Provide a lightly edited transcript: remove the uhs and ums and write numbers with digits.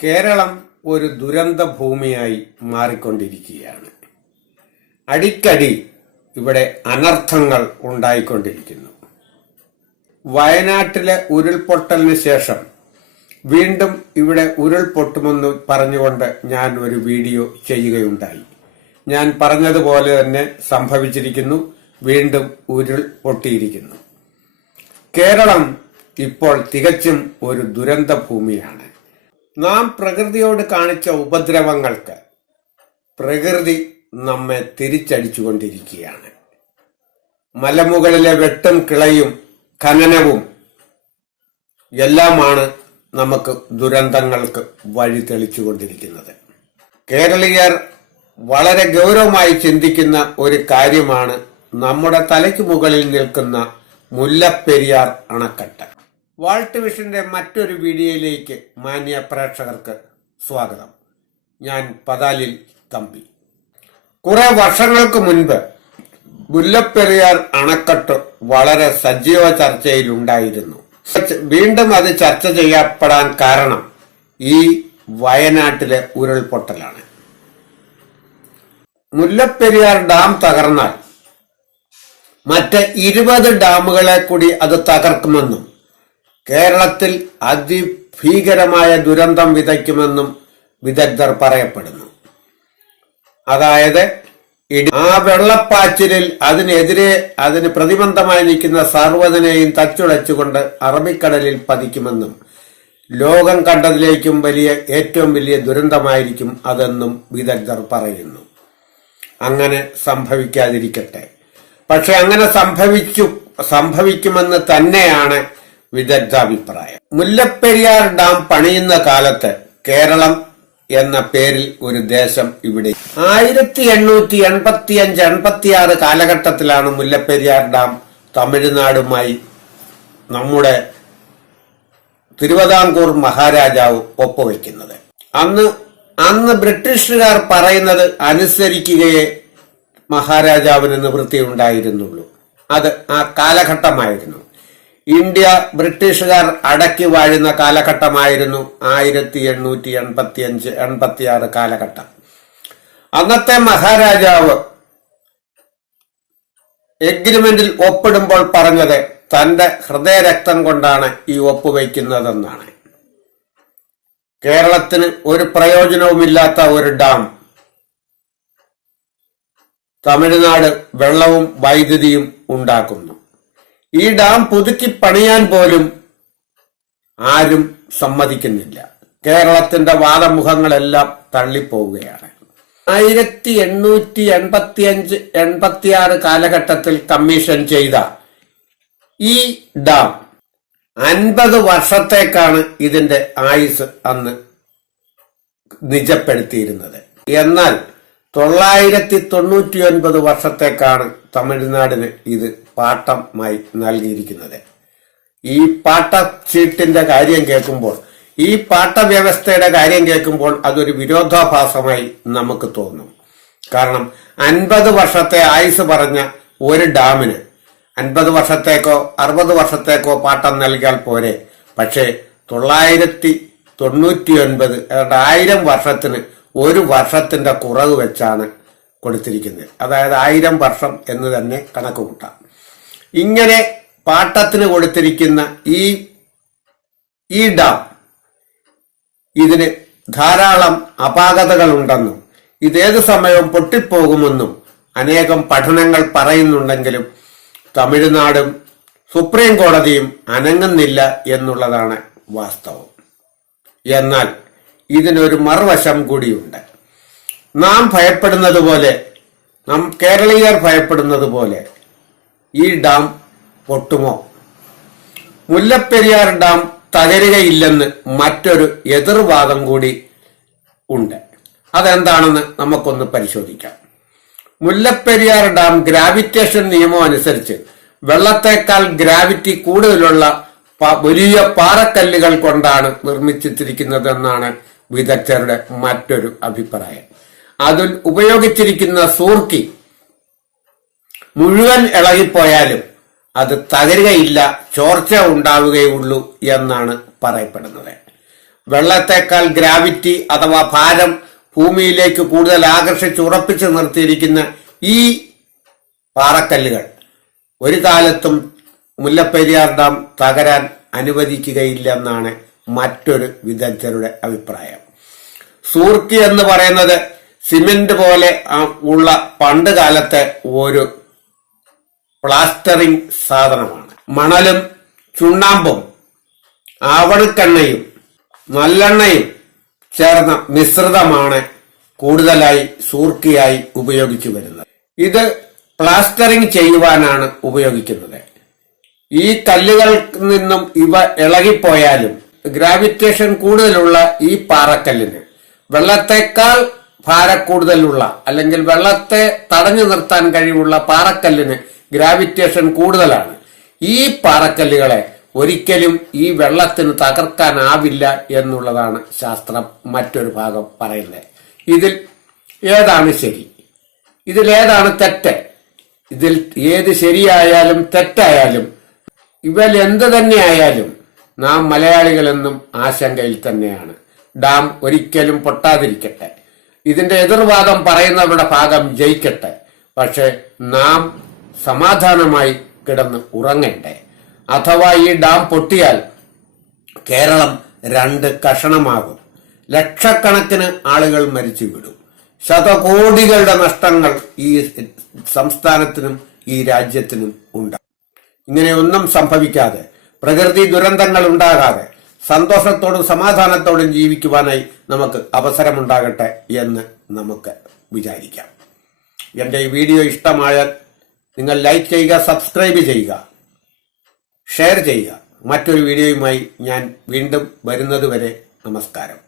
കേരളം ഒരു ദുരന്ത ഭൂമിയായി മാറിക്കൊണ്ടിരിക്കുകയാണ്. അടിക്കടി ഇവിടെ അനർത്ഥങ്ങൾ ഉണ്ടായിക്കൊണ്ടിരിക്കുന്നു. വയനാട്ടിലെ ഉരുൾപൊട്ടലിന് ശേഷം വീണ്ടും ഇവിടെ ഉരുൾപൊട്ടുമെന്ന് പറഞ്ഞുകൊണ്ട് ഞാൻ ഒരു വീഡിയോ ചെയ്യുകയുണ്ടായി. ഞാൻ പറഞ്ഞതുപോലെ തന്നെ സംഭവിച്ചിരിക്കുന്നു. വീണ്ടും ഉരുൾ പൊട്ടിയിരിക്കുന്നു. കേരളം ഇപ്പോൾ തികച്ചും ഒരു ദുരന്ത ഭൂമിയാണ്. നാം പ്രകൃതിയോട് കാണിച്ച ഉപദ്രവങ്ങൾക്ക് പ്രകൃതി നമ്മെ തിരിച്ചടിച്ചുകൊണ്ടിരിക്കുകയാണ്. മലമുകളിലെ വെട്ടും കിളയും ഖനനവും എല്ലാമാണ് നമുക്ക് ദുരന്തങ്ങൾക്ക് വഴി തെളിച്ചുകൊണ്ടിരിക്കുന്നത്. കേരളീയർ വളരെ ഗൗരവമായി ചിന്തിക്കുന്ന ഒരു കാര്യമാണ് നമ്മുടെ തലയ്ക്ക് മുകളിൽ നിൽക്കുന്ന മുല്ലപ്പെരിയാർ അണക്കെട്ട്. വാൾട്ട് വിഷന്റെ മറ്റൊരു വീഡിയോയിലേക്ക് മാന്യ പ്രേക്ഷകർക്ക് സ്വാഗതം. ഞാൻ പതാലിൽ തമ്പി. കുറെ വർഷങ്ങൾക്ക് മുൻപ് മുല്ലപ്പെരിയാർ അണക്കെട്ട് വളരെ സജീവ ചർച്ചയിലുണ്ടായിരുന്നു. വീണ്ടും അത് ചർച്ച ചെയ്യപ്പെടാൻ കാരണം ഈ വയനാട്ടിലെ ഉരുൾപൊട്ടലാണ്. മുല്ലപ്പെരിയാർ ഡാം തകർന്നാൽ മറ്റ് 20 ഡാമുകളെ കൂടി അത് തകർക്കുമെന്നും കേരളത്തിൽ അതിഭീകരമായ ദുരന്തം വിതയ്ക്കുമെന്നും വിദഗ്ധർ പറയപ്പെടുന്നു. അതായത് ആ വെള്ളപ്പാച്ചിലിൽ അതിന് പ്രതിബന്ധമായി നിൽക്കുന്ന സർവ്വതിനെയും തച്ചുടച്ചുകൊണ്ട് അറബിക്കടലിൽ പതിക്കുമെന്നും ലോകം കണ്ടതിലേക്കും ഏറ്റവും വലിയ ദുരന്തമായിരിക്കും അതെന്നും വിദഗ്ധർ പറയുന്നു. അങ്ങനെ സംഭവിക്കാതിരിക്കട്ടെ. പക്ഷെ അങ്ങനെ സംഭവിക്കുമെന്ന് തന്നെയാണ് വിദഗ്ധാഭിപ്രായം. മുല്ലപ്പെരിയാർ ഡാം പണിയുന്ന കാലത്ത് കേരളം എന്ന പേരിൽ ഒരു ദേശം ഇവിടെ 1885-86 കാലഘട്ടത്തിലാണ് മുല്ലപ്പെരിയാർ ഡാം തമിഴ്നാടുമായി നമ്മുടെ തിരുവിതാംകൂർ മഹാരാജാവ് ഒപ്പുവെക്കുന്നത്. അന്ന് ബ്രിട്ടീഷുകാർ പറയുന്നത് അനുസരിക്കുകയേ മഹാരാജാവിന് നിവൃത്തിയുണ്ടായിരുന്നുള്ളൂ. അത് ആ കാലഘട്ടമായിരുന്നു. ഇന്ത്യ ബ്രിട്ടീഷുകാർ അടക്കി വാഴുന്ന കാലഘട്ടമായിരുന്നു 1885-86 കാലഘട്ടം. അന്നത്തെ മഹാരാജാവ് എഗ്രിമെന്റിൽ ഒപ്പിടുമ്പോൾ പറഞ്ഞത് തന്റെ ഹൃദയരക്തം കൊണ്ടാണ് ഈ ഒപ്പുവയ്ക്കുന്നതെന്നാണ്. കേരളത്തിന് ഒരു പ്രയോജനവുമില്ലാത്ത ഒരു ഡാം തമിഴ്നാട് വെള്ളവും വൈദ്യുതിയും ഉണ്ടാക്കുന്നു. ഈ ഡാം പുതുക്കി പണിയാൻ പോലും ആരും സമ്മതിക്കുന്നില്ല. കേരളത്തിന്റെ വാദമുഖങ്ങളെല്ലാം തള്ളിപ്പോവുകയാണ്. 1885-86 കാലഘട്ടത്തിൽ കമ്മീഷൻ ചെയ്ത ഈ ഡാം 50 വർഷത്തേക്കാണ് ഇതിന്റെ ആയുസ് അന്ന് നിജപ്പെടുത്തിയിരുന്നത്. എന്നാൽ 999 വർഷത്തേക്കാണ് തമിഴ്നാടിന് ഇത് പാട്ടമായി നൽകിയിരിക്കുന്നത്. ഈ പാട്ട ചീട്ടിന്റെ കാര്യം കേൾക്കുമ്പോൾ, ഈ പാട്ട വ്യവസ്ഥയുടെ കാര്യം കേൾക്കുമ്പോൾ അതൊരു വിരോധാഭാസമായി നമുക്ക് തോന്നും. കാരണം 50 വർഷത്തെ ആയുസ് പറഞ്ഞ ഒരു ഡാമിന് 50 വർഷത്തേക്കോ 60 വർഷത്തേക്കോ പാട്ടം നൽകിയാൽ പോരെ. പക്ഷേ 999 1000 വർഷത്തിന് ഒരു വർഷത്തിന്റെ കുറവ് വെച്ചാണ് കൊടുത്തിരിക്കുന്നത്. അതായത് 1000 വർഷം എന്ന് തന്നെ കണക്ക് കൂട്ടാം. ഇങ്ങനെ പാട്ടത്തിന് കൊടുത്തിരിക്കുന്ന ഈ ഡാം ഇതിന് ധാരാളം അപാകതകൾ ഉണ്ടെന്നും ഇതേത് സമയവും പൊട്ടിപ്പോകുമെന്നും അനേകം പഠനങ്ങൾ പറയുന്നുണ്ടെങ്കിലും തമിഴ്നാടും സുപ്രീം കോടതിയും അനങ്ങുന്നില്ല എന്നുള്ളതാണ് വാസ്തവം. എന്നാൽ ഇതിനൊരു മറുവശം കൂടിയുണ്ട്. കേരളീയർ ഭയപ്പെടുന്നത് പോലെ ഈ ഡാം പൊട്ടുമോ? മുല്ലപ്പെരിയാർ ഡാം തകരുകയില്ലെന്ന് മറ്റൊരു എതിർവാദം കൂടി ഉണ്ട്. അതെന്താണെന്ന് നമുക്കൊന്ന് പരിശോധിക്കാം. മുല്ലപ്പെരിയാർ ഡാം ഗ്രാവിറ്റേഷൻ നിയമം അനുസരിച്ച് വെള്ളത്തേക്കാൾ ഗ്രാവിറ്റി കൂടുതലുള്ള വലിയ പാറക്കല്ലുകൾ കൊണ്ടാണ് നിർമ്മിച്ചിരിക്കുന്നതെന്നാണ് വിദഗ്ധരുടെ മറ്റൊരു അഭിപ്രായം. അതിൽ ഉപയോഗിച്ചിരിക്കുന്ന സൂർക്കി മുഴുവൻ ഇളകിപ്പോയാലും അത് തകരുകയില്ല, ചോർച്ച ഉണ്ടാവുകയുള്ളൂ എന്നാണ് പറയപ്പെടുന്നത്. വെള്ളത്തേക്കാൾ ഗ്രാവിറ്റി അഥവാ ഭാരം ഭൂമിയിലേക്ക് കൂടുതൽ ആകർഷിച്ചുറപ്പിച്ചു നിർത്തിയിരിക്കുന്ന ഈ പാറക്കല്ലുകൾ ഒരു കാലത്തും മുല്ലപ്പെരിയാർ ഡാം തകരാൻ അനുവദിക്കുകയില്ലെന്നാണ് മറ്റൊരു വിദഗ്ധരുടെ അഭിപ്രായം. സൂർക്കി എന്ന് പറയുന്നത് സിമെന്റ് പോലെ ഉള്ള പണ്ട് കാലത്തെ ഒരു പ്ലാസ്റ്ററിംഗ് സാധനമാണ്. മണലും ചുണ്ണാമ്പും ആവണക്കെണ്ണയും നല്ലെണ്ണയും ചേർന്ന മിശ്രിതമാണ് കൂടുതലായി സൂർക്കിയായി ഉപയോഗിച്ചു വരുന്നത്. ഇത് പ്ലാസ്റ്ററിംഗ് ചെയ്യുവാനാണ് ഉപയോഗിക്കുന്നത്. ഈ കല്ലുകളിൽ നിന്നും ഇവ ഇളകിപ്പോയാലും ഗ്രാവിറ്റേഷൻ കൂടുതലുള്ള ഈ പാറക്കല്ലിന് വെള്ളത്തേക്കാൾ ഭാരക്കൂടുതലുള്ള അല്ലെങ്കിൽ വെള്ളത്തെ തടഞ്ഞു നിർത്താൻ കഴിവുള്ള പാറക്കല്ലിന് ഗ്രാവിറ്റേഷൻ കൂടുതലാണ്. ഈ പാറക്കല്ലുകളെ ഒരിക്കലും ഈ വെള്ളത്തിന് തകർക്കാനാവില്ല എന്നുള്ളതാണ് ശാസ്ത്രം മറ്റൊരു ഭാഗം പറയുന്നത്. ഇതിൽ ഏതാണ് ശരി, ഇതിലേതാണ് തെറ്റ്? ഇതിൽ ഏത് ശരിയായാലും തെറ്റായാലും ഇവൽ എന്ത് തന്നെയായാലും നാം മലയാളികളെന്നും ആശങ്കയിൽ തന്നെയാണ്. ഡാം ഒരിക്കലും പൊട്ടാതിരിക്കട്ടെ, ഇതിന്റെ എതിർവാദം പറയുന്നവരുടെ ഭാഗം ജയിക്കട്ടെ. പക്ഷെ നാം സമാധാനമായി കിടന്ന് ഉറങ്ങണ്ടേ? അഥവാ ഈ ഡാം പൊട്ടിയാൽ കേരളം 2 കഷണമാകും. ലക്ഷക്കണക്കിന് ആളുകൾ മരിച്ചു വിടും. ശതകോടികളുടെ നഷ്ടങ്ങൾ ഈ സംസ്ഥാനത്തിനും ഈ രാജ്യത്തിനും ഉണ്ടാകും. ഇങ്ങനെയൊന്നും സംഭവിക്കാതെ, പ്രകൃതി ദുരന്തങ്ങൾ ഉണ്ടാകാതെ സന്തോഷത്തോടും സമാധാനത്തോടും ജീവിക്കുവാനായി നമുക്ക് അവസരമുണ്ടാകട്ടെ എന്ന് നമുക്ക് വിചാരിക്കാം. എൻ്റെ ഈ വീഡിയോ ഇഷ്ടമായാൽ നിങ്ങൾ ലൈക്ക് ചെയ്യുക, സബ്സ്ക്രൈബ് ചെയ്യുക, ഷെയർ ചെയ്യുക. മറ്റൊരു വീഡിയോയുമായി ഞാൻ വീണ്ടും വരുന്നതുവരെ നമസ്കാരം.